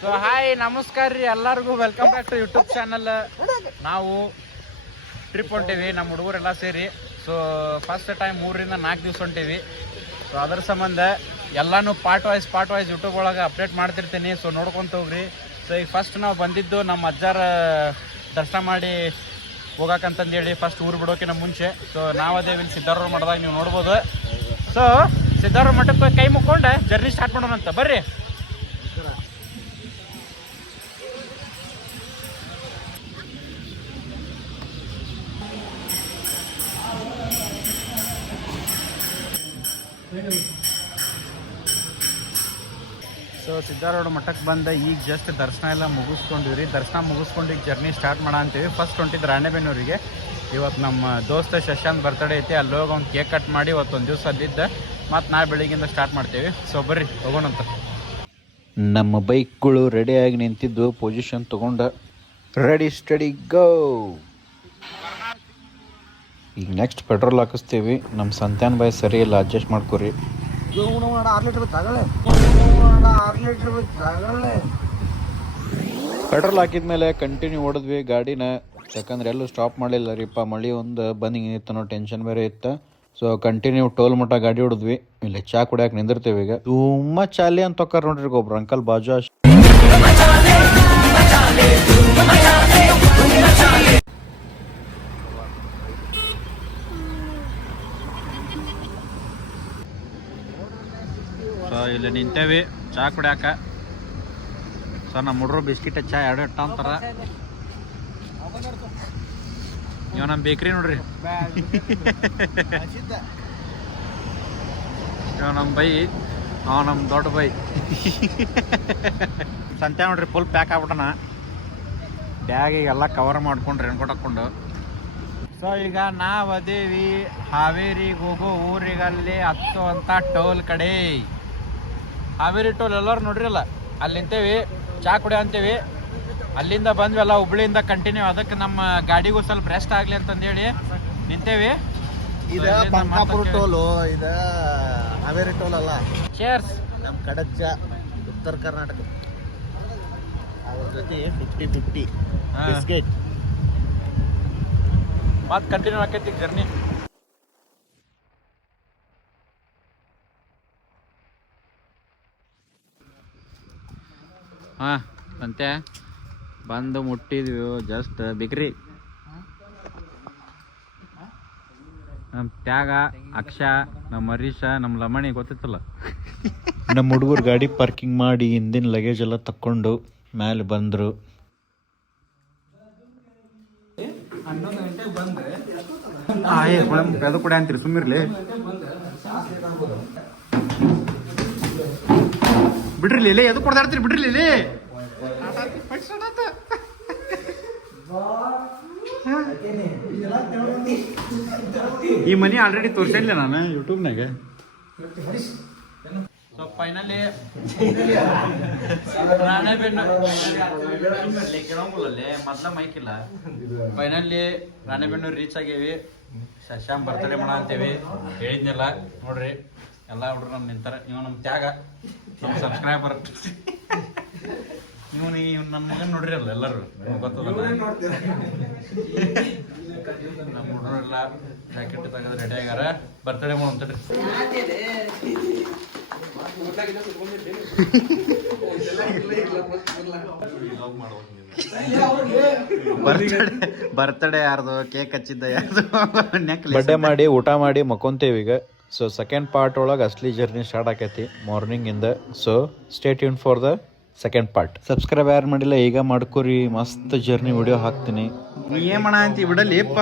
So hi ನಮಸ್ಕಾರ ರೀ ಎಲ್ಲರಿಗೂ welcome back to YouTube channel. ನಾವು ಟ್ರಿಪ್ ಹೊಂಟೀವಿ ನಮ್ಮ ಹುಡುಗರೆಲ್ಲ ಸೇರಿ. ಸೊ ಫಸ್ಟ್ ಟೈಮ್ 3 ರಿಂದ 4 ದಿವಸ ಹೊಂಟೀವಿ. ಸೊ ಅದ್ರ ಸಂಬಂಧ ಎಲ್ಲನೂ ಪಾರ್ಟ್ ವೈಸ್ ಯೂಟ್ಯೂಬ್ ಒಳಗೆ ಅಪ್ಡೇಟ್ ಮಾಡ್ತಿರ್ತೀನಿ. ಸೊ ನೋಡ್ಕೊಂತ ಹೋಗ್ರಿ. ಸೊ ಈಗ ಫಸ್ಟ್ ನಾವು ಬಂದಿದ್ದು ನಮ್ಮ ಅಜ್ಜಾರ ದರ್ಶನ ಮಾಡಿ ಹೋಗಕ್ಕಂತಂದೇಳಿ ಫಸ್ಟ್ ಊರು ಬಿಡೋಕಿನ ಮುಂಚೆ. ಸೊ ನಾವು ಅದೇ ಇಲ್ಲಿ ಸಿದ್ಧಾರೂಢ ಮಠದಾಗ ನೀವು ನೋಡ್ಬೋದು. ಸೊ ಸಿದ್ಧಾರೂಢ ಮಠಕ್ಕೆ ಕೈ ಮುಕ್ಕೊಂಡು ಜರ್ನಿ ಸ್ಟಾರ್ಟ್ ಮಾಡೋಣಂತ ಬರ್ರಿ. ಸೊ ಸಿದ್ಧಾರೂಢ ಮಠಕ್ಕೆ ಬಂದ ಈಗ ಜಸ್ಟ್ ದರ್ಶನ ಎಲ್ಲ ಮುಗಿಸ್ಕೊಂಡಿವ್ರಿ. ದರ್ಶನ ಮುಗಿಸ್ಕೊಂಡು ಈಗ ಜರ್ನಿ ಸ್ಟಾರ್ಟ್ ಮಾಡ ಅಂತೀವಿ. ಫಸ್ಟ್ ಹೊಂಟಿದ್ದು ರಾಣೆಬೆನ್ನೂರಿಗೆ. ಇವತ್ತು ನಮ್ಮ ದೋಸ್ತ ಶಶಾಂತ್ ಬರ್ತಡೇ ಐತಿ. ಅಲ್ಲಿ ಹೋಗಿ ಒಂದು ಕೇಕ್ ಕಟ್ ಮಾಡಿ ಇವತ್ತೊಂದು ದಿವಸ ಅಲ್ಲಿದ್ದ ಮತ್ತು ನಾಳೆ ಬೆಳಿಗ್ಗೆಯಿಂದ ಸ್ಟಾರ್ಟ್ ಮಾಡ್ತೀವಿ. ಸೊ ಬರ್ರಿ ಹೋಗೋಣಂತ. ನಮ್ಮ ಬೈಕ್ಗಳು ರೆಡಿಯಾಗಿ ನಿಂತಿದ್ದು ಪೊಸಿಷನ್ ತೊಗೊಂಡು ರೆಡಿ ಸ್ಟಡಿ ಗೋ. ಈಗ ನೆಕ್ಸ್ಟ್ ಪೆಟ್ರೋಲ್ ಹಾಕಿಸ್ತೀವಿ. ನಮ್ಮ ಸಂತ್ಯಾನ್ ಬಾಯ್ ಸರಿ ಇಲ್ಲ, ಅಡ್ಜಸ್ಟ್ ಮಾಡ್ಕೊರಿ. ಪೆಟ್ರೋಲ್ ಹಾಕಿದ್ಮೇಲೆ ಕಂಟಿನ್ಯೂ ಓಡಿದ್ವಿ ಗಾಡಿನ. ಯಾಕಂದ್ರೆ ಎಲ್ಲೂ ಸ್ಟಾಪ್ ಮಾಡಲಿಲ್ಲ ರೀಪ್ಪ. ಮಳೆ ಒಂದು ಬಂದು ಹಿಂಗಿತ್ತು ಅನ್ನೋ ಟೆನ್ಷನ್ ಬೇರೆ ಇತ್ತು. ಸೊ ಕಂಟಿನ್ಯೂ ಟೋಲ್ ಮಟ್ಟ ಗಾಡಿ ಹೊಡಿದ್ವಿ. ಇಲ್ಲಿ ಚಾ ಕುಡಿಯಾಕೆ ನಿಂದಿರ್ತೇವೆ. ಈಗ ತುಂಬ ಚಾಲಿ ಅಂತ ಹೋಗ್ತಾರೆ ನೋಡ್ರಿ ಒಬ್ರು ಅಂಕಲ್ ಬಾಜು. ಸೊ ಇಲ್ಲಿ ನಿಂತೇವಿ ಚಾ ಕುಡಿಯಾಕ. ಸೊ ನಮ್ಮ ಹುಡ್ರು ಬಿಸ್ಕಿಟ್ ಚಾ ಎರಡು ಇಟ್ಟ ಅಂತಾರ. ಇವ ನಮ್ಮ ಬೇಕ್ರಿ ನೋಡ್ರಿ. ಇವ ನಮ್ಮ ಬೈ, ಅವ ನಮ್ಮ ದೊಡ್ಡ ಬೈ. ಸಂತೆ ನೋಡ್ರಿ ಫುಲ್ ಪ್ಯಾಕ್ ಆಗ್ಬಿಟ್ಟನ. ಬ್ಯಾಗಿಗೆಲ್ಲ ಕವರ್ ಮಾಡ್ಕೊಂಡ್ರಿ ರೆನ್ಕೋಟ್ ಹಾಕ್ಕೊಂಡು. ಸೊ ಈಗ ನಾವು ಅದೇವಿ ಹಾವೇರಿಗೆ ಹೋಗೋ ಊರಿಗಲ್ಲಿ ಹತ್ತುವಂಥ ಟೋಲ್ ಕಡೆ. ಹಾವೇರಿ ಟೋಲ್ ಎಲ್ಲರೂ ನೋಡ್ರಿಲ್ಲ, ಅಲ್ಲಿ ನಿಂತೇವಿ ಚಾ ಕುಡಿಯೋ ಅಂತೀವಿ. ಅಲ್ಲಿಂದ ಬಂದ್ವಲ್ಲ ಹುಬ್ಳಿಯಿಂದ ಕಂಟಿನ್ಯೂ. ಅದಕ್ಕೆ ನಮ್ಮ ಗಾಡಿಗೂ ಸ್ವಲ್ಪ ರೆಸ್ಟ್ ಆಗಲಿ ಅಂತಂದೇಳಿ ನಿಂತೇವಿ. ಇದು ಬಂಕಾಪುರ ಟೋಲು, ಇದು ಹಾವೇರಿ ಟೋಲ್ ಅಲ್ಲ. ಚೇರ್ಸ್. ನಮ್ಮ ಕಡಚ್ಚ ಉತ್ತರ ಕರ್ನಾಟಕ ಅವ್ರ ಜೊತೆ 50-50 ಬಿಸ್ಕೆಟ್. ಮತ್ತೆ ಕಂಟಿನ್ಯೂ ಆಕೈತಿ ಜರ್ನಿ. ಹಾಂ ಅಂತೆ ಬಂದು ಮುಟ್ಟಿದ್ವಿ ಜಸ್ಟ್ ಬಿಗ್ರಿ. ನಮ್ಮ ತ್ಯಾಗ, ಅಕ್ಷ, ನಮ್ಮ ಹರೀಶ, ನಮ್ಮ ಲಮಣಿ ಗೊತ್ತಿತ್ತಲ್ಲ. ನಮ್ಮ ಹುಡುಗರು ಗಾಡಿ ಪಾರ್ಕಿಂಗ್ ಮಾಡಿ ಹಿಂದಿನ ಲಗೇಜ್ ಎಲ್ಲ ತಕ್ಕೊಂಡು ಮೇಲೆ ಬಂದರು. ಅದು ಕೂಡ ಅಂತೀರಿ ಸುಮ್ಮಿರ್ಲಿ. ಬಿಡ್ರಿ ಇಲ್ಲಿ ಎದು ಕೊಡ್ದಾಡ್ತೀರಿ ಬಿಡ್ರಿ ಇಲ್ಲಿ. ಈ ಮನಿ ಆಲ್ರೆಡಿ ತೋರಿಸಿಲ್ಲ ನಾನು ಯೂಟ್ಯೂಬ್ನಾಗ. ಸೊ ಫೈನಲಿ ಮೊದ್ಲ ಮೈಕಿಲ್ಲ. ಫೈನಲಿ ರಾಣೆಬೆನ್ನೂರು ರೀಚ್ ಆಗೇವಿ. ಶಶಾಂಕ್ ಬರ್ತಡೇ ಮಾಡ ಅಂತೇವಿ ಹೇಳಿದ್ನೆಲ್ಲ ನೋಡ್ರಿ. ಎಲ್ಲ ಹುಡ್ರು ನಮ್ ನಿಂತಾರ. ಇವ್ ನಮ್ಮ ತ್ಯಾಗ, ನಮ್ಮ ಸಬ್ಸ್ಕ್ರೈಬರ್. ಇವ್ ನನ್ನ ಮಗನ್ ನೋಡ್ರಿ ಅಲ್ಲ ಎಲ್ಲರೂ ಗೊತ್ತದ. ನಮ್ಮ ಹುಡ್ರೆಲ್ಲ ಜಾಕೆಟ್ ತೆಗೆದು ರೆಡಿ ಆಗ್ಯಾರ. ಬರ್ತಡೇ ಮಾಡ ಅಂತೇಳಿ ಬರ್ತ್ಡೇ ಯಾರ್ದು, ಕೇಕ್ ಹಚ್ಚಿದ್ದ ಯಾರ್ದು, ಬರ್ಡೇ ಮಾಡಿ ಊಟ ಮಾಡಿ ಮಕ್ಕೊಂತೇವಿ ಈಗ. ಸೊ ಸೆಕೆಂಡ್ ಪಾರ್ಟ್ ಒಳಗೆ ಅಸ್ಲಿ ಜರ್ನಿ ಸ್ಟಾರ್ಟ್ ಆಕೈತಿ ಮಾರ್ನಿಂಗಿಂದ. So stay tune for the second part. Subscribe ಯಾರು ಮಾಡಿಲ್ಲ ಈಗ ಮಾಡ್ಕೋರಿ. ಮಸ್ತ್ ಜರ್ನಿ ವಿಡಿಯೋ ಹಾಕ್ತೀನಿ. ನೀ ಏನ್ ಮಾಡ ಅಂತಿ ಬಿಡಲಿಪ್ಪ.